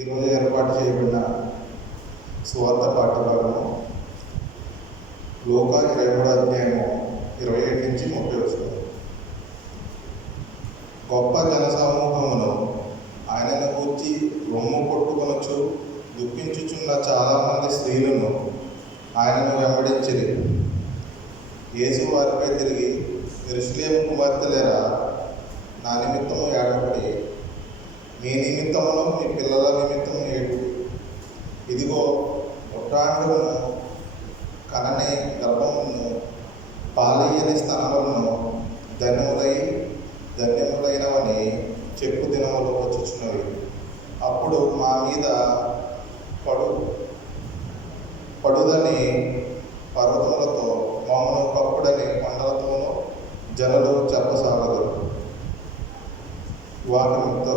ఈరోజు ఏర్పాటు చేయబడిన సువార్త పాఠ్యభాగము లోకా 23వ అధ్యాయము 27 నుంచి 30 వస్తుంది. గొప్ప జనసమూహమును ఆయనను గూర్చి రొమ్ము కొట్టుకొనొచ్చు దుఃఖించుచున్న చాలామంది స్త్రీలను ఆయనను వెంబడించిరి. యేసు వారిపై తిరిగి, యెరూషలేము కుమార్తెలారా, నా నిమిత్తము ఏడవకుడి, మీ నిమిత్తమును మీ పిల్లల నిమిత్తము ఏడుడి. ఇదిగో, పుట్టాండును కనని గర్భమును పాలయ్యని స్తనములను ధన్యములైనవని చెప్పు దినములు వచ్చుచున్నవి. అప్పుడు మా మీద పడుదని పర్వతములతో, మమ్మను కప్పుడని కొండలతోనూ జనులు చెప్పసాగదు. వాక్యంతో